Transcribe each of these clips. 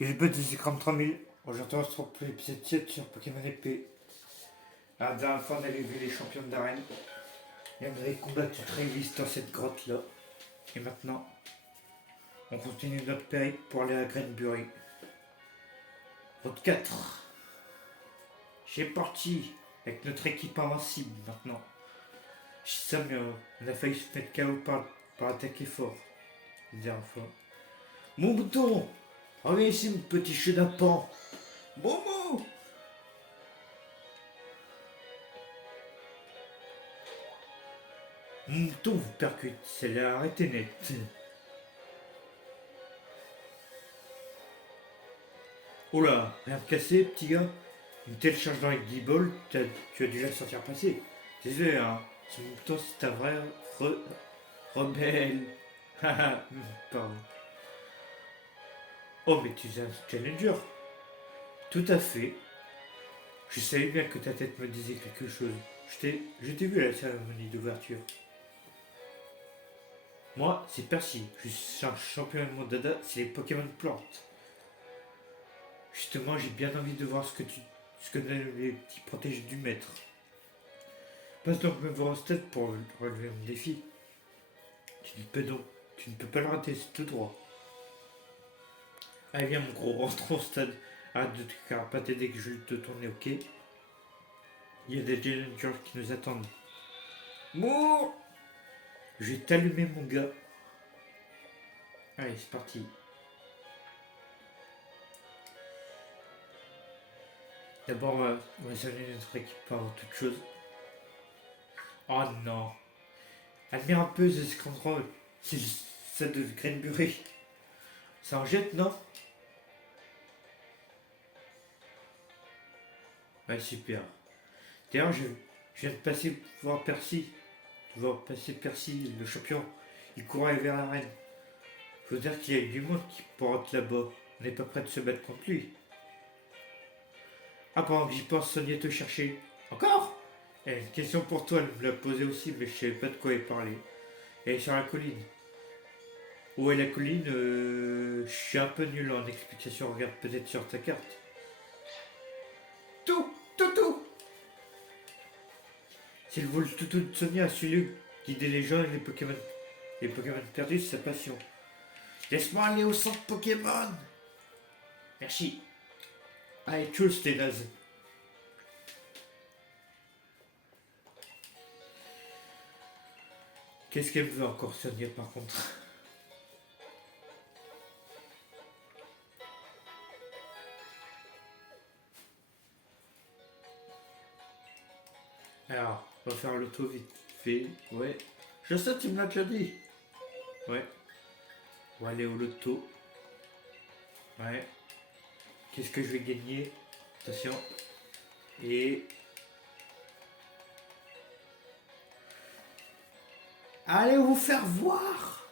Et le but des écrans 3000. Aujourd'hui, on se retrouve pour l'épisode 7 sur Pokémon épée. La dernière fois, on avait vu les champions d'arène. Et on avait combattu Travis dans cette grotte-là. Et maintenant, on continue notre périple pour aller à Granbury. Route 4. C'est parti. Avec notre équipe invincible maintenant. Je sais ça, mais on a failli se mettre KO par attaquer fort. La dernière fois. Mon bouton. Reviens ici, mon petit chenapan. Momo. Mon bouton vous percute. C'est la arrêté net. Oh là, rien de cassé, petit gars. Une telle charge dans les 10 balles, tu as déjà le sentir passer. Désolé, hein. Ce bouton, c'est un vrai rebelle. Haha, pardon. Oh, mais tu es un challenger. Tout à fait. Je savais bien que ta tête me disait quelque chose. Je t'ai vu à la cérémonie d'ouverture. Moi, c'est Percy. Je suis un champion de mon dada, c'est les Pokémon plantes. Justement, j'ai bien envie de voir ce que donnent les petits protèges du maître. Passe donc me voir au stade pour relever mon défi. Tu ne peux pas le rater, c'est tout droit. Allez, viens mon gros, rentrons au stade. Arrête de te carapater dès que je te tourner, ok? Il y a des challengers qui nous attendent. Mouh! Je vais t'allumer, mon gars. Allez, c'est parti. D'abord, on va saluer notre équipe avant toute chose. Oh non. Admire un peu ce contrôle. C'est ça de Granbury. Ça en jette, non? Ouais, super. D'ailleurs, je viens de passer voir Percy. Je vois passer Percy, le champion. Il courait vers l'arène. Faut dire qu'il y a du monde qui porte là-bas. On n'est pas prêt de se battre contre lui. Ah, pendant que j'y pense, Sonia te chercher. Encore? Elle a une question pour toi, elle me l'a posée aussi, mais je savais pas de quoi elle parlait. Elle est sur la colline. Où est la colline? Je suis un peu nul en explication, regarde peut-être sur ta carte. Tout. C'est le vol toutou de Sonia, celui qui guider les gens et les Pokémon perdus, c'est sa passion. Laisse-moi aller au centre Pokémon. Merci. Allez, tchuss, t'es naze. Qu'est-ce qu'elle veut encore, Sonia, par contre? Alors, on va faire l'auto vite fait. Ouais. Je sais, tu me l'as déjà dit. Ouais. On va aller au loto. Ouais. Qu'est-ce que je vais gagner? Attention. Et... allez vous faire voir.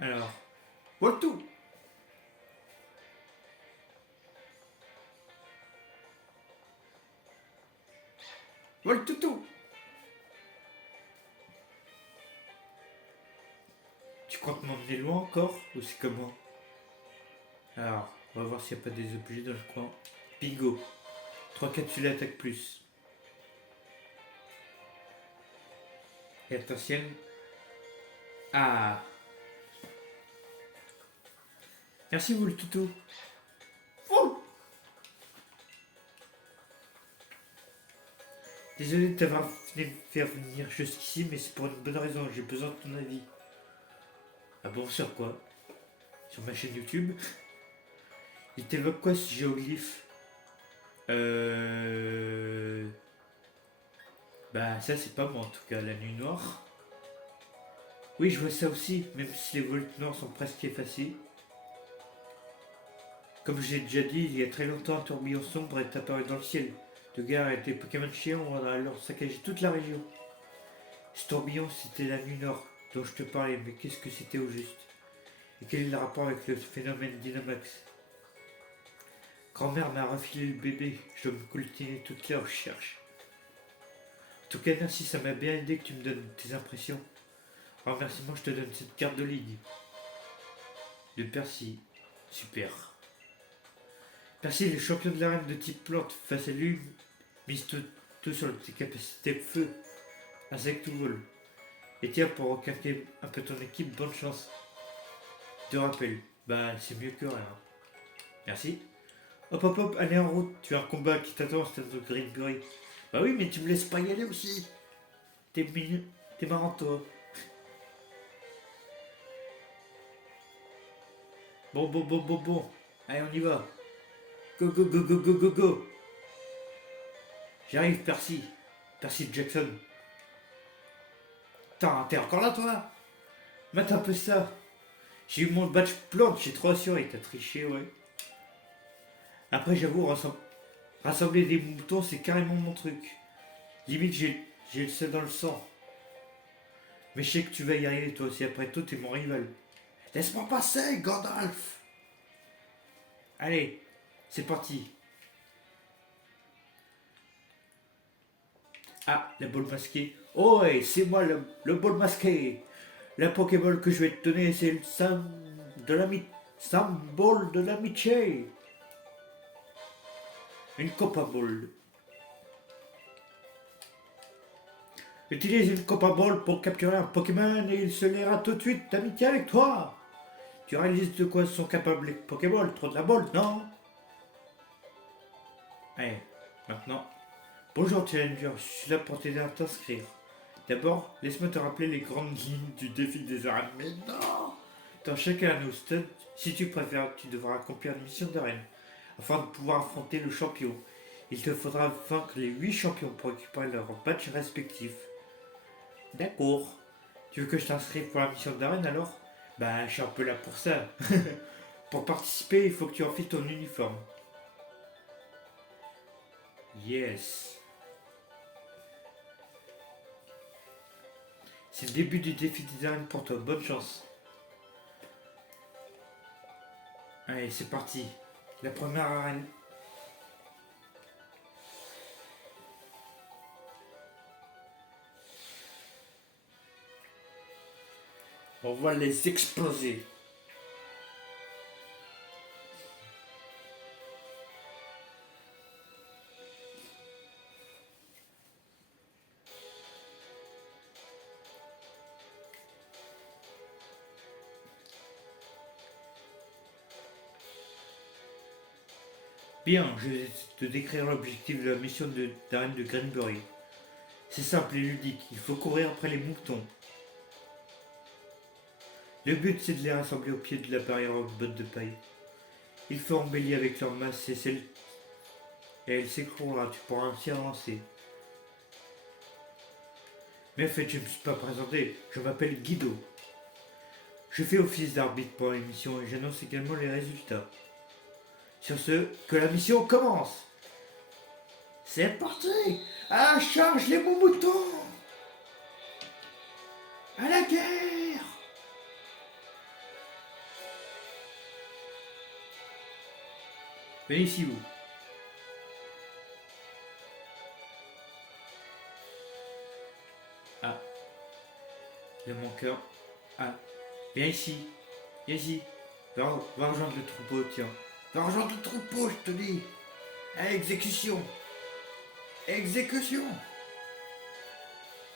Alors, voilà tout. Voilà tout. Tu comptes m'emmener loin encore? Ou c'est comment? Alors, on va voir s'il n'y a pas des objets dans le coin. Bingo. 3 capsules attaque plus. Et attention. Ah. Merci vous le toutou. Oh. Désolé de t'avoir fait faire venir jusqu'ici, mais c'est pour une bonne raison, j'ai besoin de ton avis. Ah bon, sur quoi? Sur ma chaîne YouTube? Il t'évoque quoi ce géoglyphe? Bah ça c'est pas moi en tout cas, la nuit noire. Oui, je vois ça aussi, même si les volutes noires sont presque effacées. Comme j'ai déjà dit, il y a très longtemps, un tourbillon sombre est apparu dans le ciel. De guerre et des Pokémon chiens ont alors saccagé toute la région. Ce tourbillon, c'était la nuit nord dont je te parlais, mais qu'est-ce que c'était au juste? Et quel est le rapport avec le phénomène Dynamax? Grand-mère m'a refilé le bébé, je dois me coltiner toutes les recherches. En tout cas, merci, ça m'a bien aidé que tu me donnes tes impressions. En remerciement, je te donne cette carte de ligue. De Percy. Super. Percy, le champion de l'arène de type plante. Face à lui, mise tout sur tes capacités de feu. Insecte ou vol. Et tiens, pour recarquer un peu ton équipe, bonne chance. Je te rappelle, bah c'est mieux que rien. Merci. Hop hop hop, allez en route, tu as un combat qui t'attend au stade de Greenbury. Bah oui, mais tu me laisses pas y aller aussi. T'es mignon, t'es marrant toi. Bon. Allez, on y va. Go go go go go go go. J'arrive, Percy. Percy Jackson. T'es encore là toi? Mate un peu ça. J'ai eu mon badge plante, j'ai trop assuré, t'as triché, ouais. Après, j'avoue, rassembler des moutons, c'est carrément mon truc. Limite, j'ai le sang dans le sang. Mais je sais que tu vas y arriver toi aussi, après tout, t'es mon rival. Laisse-moi passer, Gandalf. Allez, c'est parti. Ah, la boule masquée. Oh, ouais, c'est moi le ball masqué. La Pokéball que je vais te donner, c'est le symbole de l'amitié. Une Copa Ball. Utilise une Copa Ball pour capturer un Pokémon et il se liera tout de suite d'amitié avec toi. Tu réalises de quoi sont capables les Pokéballs? Trop de la balle, non? Allez, maintenant. Bonjour Challenger, je suis là pour t'aider à t'inscrire. D'abord, laisse-moi te rappeler les grandes lignes du défi des arènes. Mais non! Dans chacun de nos studs, si tu préfères, tu devras accomplir une mission d'arène afin de pouvoir affronter le champion. Il te faudra vaincre les 8 champions pour récupérer leurs badges respectifs. D'accord. Tu veux que je t'inscrive pour la mission d'arène alors? Bah, je suis un peu là pour ça. Pour participer, il faut que tu enfiles ton uniforme. Yes. C'est le début du défi des arènes pour toi. Bonne chance. Allez, c'est parti. La première arène. On va les exploser. Bien, je vais te décrire l'objectif de la mission d'arène de Greenbury. C'est simple et ludique, il faut courir après les moutons. Le but c'est de les rassembler au pied de la barrière en botte de paille. Ils feront embellir avec leur masse et elle s'écroulera, tu pourras ainsi avancer. Mais en fait, je ne me suis pas présenté, je m'appelle Guido. Je fais office d'arbitre pour l'émission et j'annonce également les résultats. Sur ce, que la mission commence. C'est parti. À la charge les bons moutons. À la guerre. Venez ici vous. Ah, il mon cœur. Ah, viens ici. Viens ici. Va rejoindre le troupeau, tiens. Va rejoindre le troupeau, je te dis. À exécution. Exécution.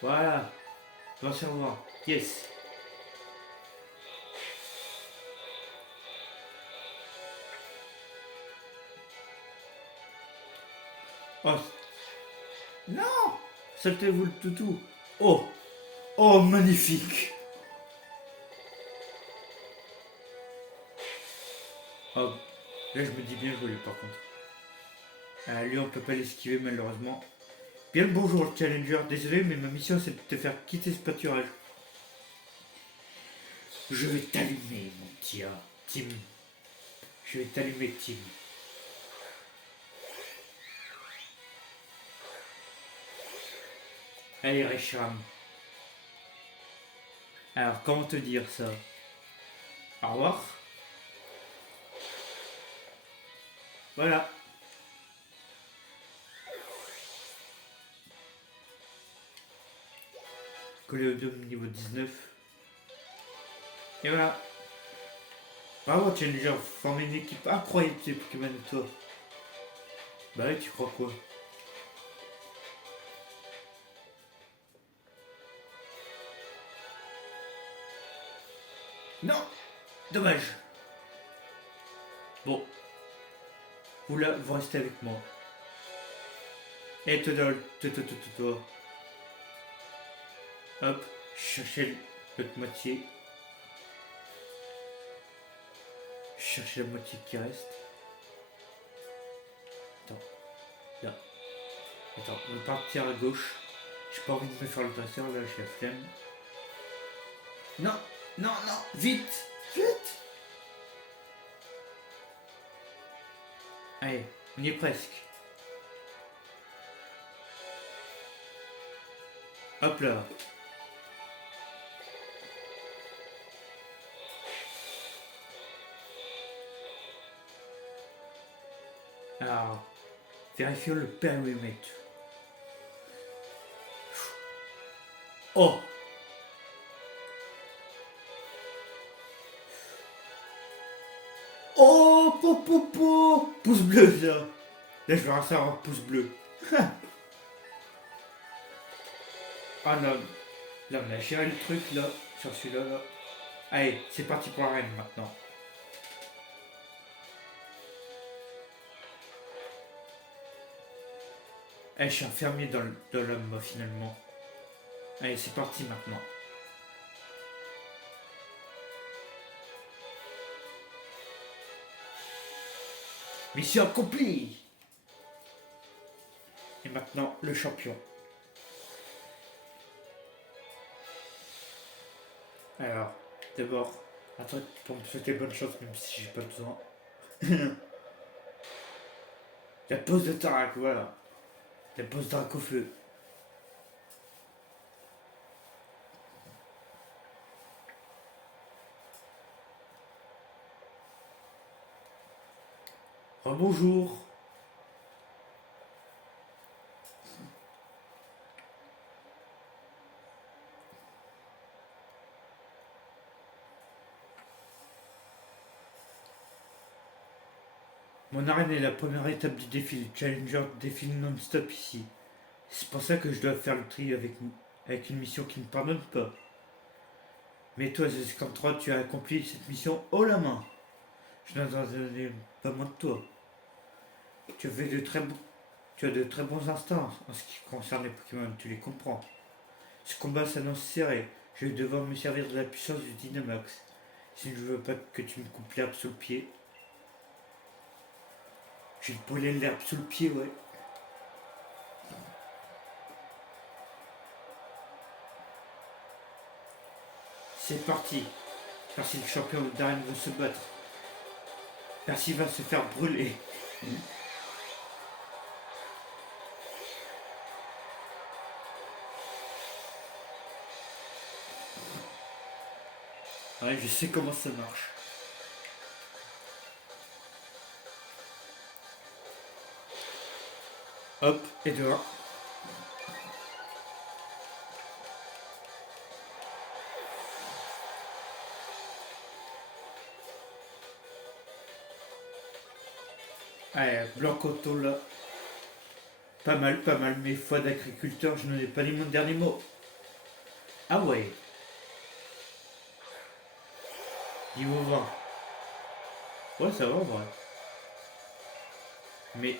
Voilà. Va se revoir. Yes. Oh. Non. Saltez-vous le toutou. Oh. Oh, magnifique. Oh. Là, je me dis bien joué, par contre. Ah, lui, on peut pas l'esquiver, malheureusement. Bien le bonjour, le Challenger. Désolé, mais ma mission, c'est de te faire quitter ce pâturage. Je vais t'allumer, mon tia. Tim. Je vais t'allumer, Tim. Allez, Resham. Alors, comment te dire ça? Au revoir. Voilà. Coléodome niveau 19. Et voilà. Bravo, tu as déjà formé une équipe incroyable ces Pokémon toi. Bah oui, tu crois quoi? Non. Dommage. Bon, vous là, vous restez avec moi. Et toi. Hop, cherchez l'autre moitié. Cherchez la moitié qui reste. Attends, là. Attends, on va partir à gauche. J'ai pas envie de me faire le dresseur, là, j'ai la flemme. Non, non, non, vite, vite. Allez, on y est presque. Hop là. Alors, vérifions le périmètre. Oh. Oh, po. Pouce bleu, là. Là, je vais rester en pouce bleu. Ah non, là, on a géré le truc, là, sur celui-là, là. Allez, c'est parti pour l'arène, maintenant. Allez, je suis enfermé dans l'homme, moi, finalement. Allez, c'est parti, maintenant. Mission accomplie. Et maintenant, le champion. Alors, d'abord, un truc pour me souhaiter bonne chance, même si j'ai pas besoin. La pose de Tarak, voilà. La pose Drac au feu. Rebonjour. Mon arène est la première étape du défi. Le Challenger défile non-stop ici. C'est pour ça que je dois faire le tri avec une mission qui ne pardonne pas. Mais toi, Z53, tu as accompli cette mission haut la main. Je n'en ai pas moins de toi. Tu as de très bons instincts en ce qui concerne les Pokémon, tu les comprends. Ce combat s'annonce serré. Je vais devoir me servir de la puissance du Dynamax. Si je ne veux pas que tu me coupes l'herbe sous le pied. J'ai brûlé l'herbe sous le pied, ouais. C'est parti. Percy le champion d'arène veut se battre. Percy va se faire brûler. Ouais, je sais comment ça marche. Hop, et dehors. Allez, Blancoto là. Pas mal, mais foi d'agriculteur, je n'en ai pas dit mon dernier mot. Ah ouais. Niveau 20. Ouais, ça va, ouais. Mais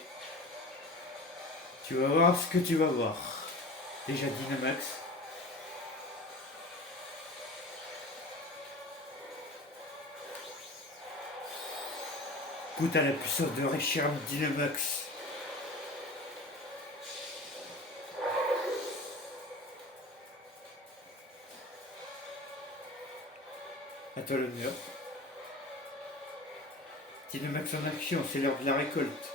tu vas voir ce que tu vas voir. Déjà Dynamax. Goûte à la puissance de Reshiram Dynamax. À toi l'honneur. Dynamax en action, c'est l'heure de la récolte.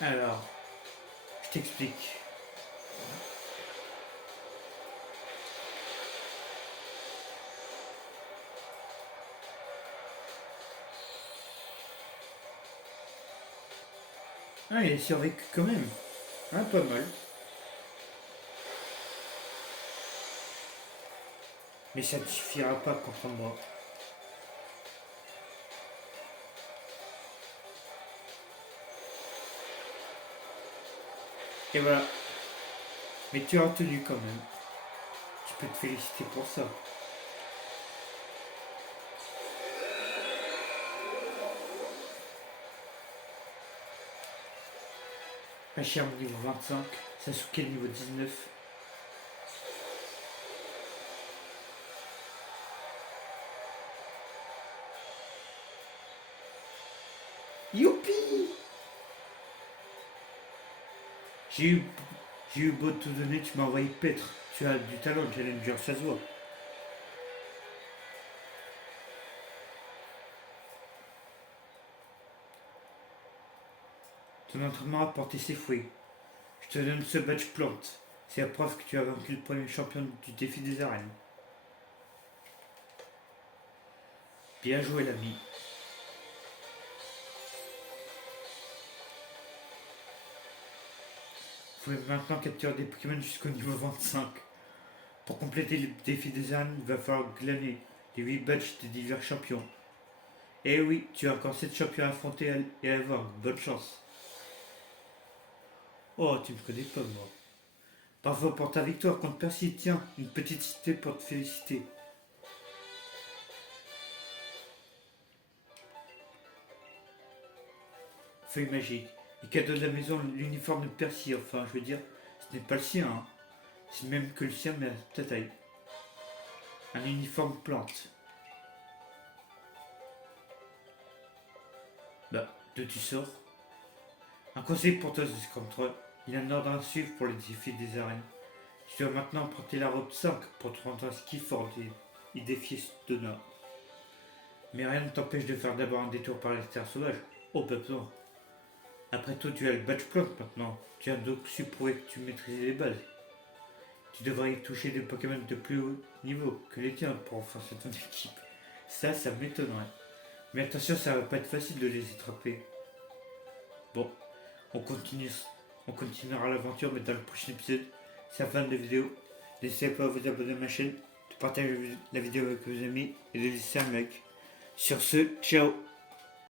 Alors, je t'explique. Ah, il a survécu quand même. Ah, pas mal. Mais ça ne suffira pas contre moi. Et voilà. Mais tu as tenu quand même. Je peux te féliciter pour ça. Cher niveau 25, Sasuke niveau 19. Youpi! J'ai eu, j'ai eu beau te donner, tu m'as envoyé paître. Tu as du talent, Challenger, ça se voit. Ton entraînement a porté ses fruits. Je te donne ce badge plante. C'est la preuve que tu as vaincu le premier champion du défi des arènes. Bien joué, l'ami. Vous pouvez maintenant capturer des Pokémon jusqu'au niveau 25. Pour compléter le défi des arènes, il va falloir glaner les 8 badges des divers champions. Eh oui, tu as encore 7 champions à affronter et à avoir. Bonne chance. Oh, tu me connais pas, moi. Bravo pour ta victoire contre Percy. Tiens, une petite cité pour te féliciter. Feuille magique. Les cadeaux de la maison, l'uniforme de Percy. Enfin, je veux dire, ce n'est pas le sien, hein. C'est même que le sien, mais à ta taille. Un uniforme plante. Bah, d'où tu sors? Un conseil pour toi, Scrum3. Il y a un ordre à suivre pour les défis des arènes. Tu dois maintenant porter la robe 5 pour te rendre à Skiford et défier Donna. Mais rien ne t'empêche de faire d'abord un détour par les terres sauvages. Oh, pas besoin. Après tout, tu as le badge plante maintenant. Tu as donc su prouver que tu maîtrisais les bases. Tu devrais y toucher des Pokémon de plus haut niveau que les tiens pour renforcer ton équipe. Ça m'étonnerait. Mais attention, ça va pas être facile de les attraper. Bon, on continue. On continuera l'aventure, mais dans le prochain épisode. C'est la fin de la vidéo. N'hésitez pas à vous abonner à ma chaîne, de partager la vidéo avec vos amis et de laisser un like. Sur ce, ciao!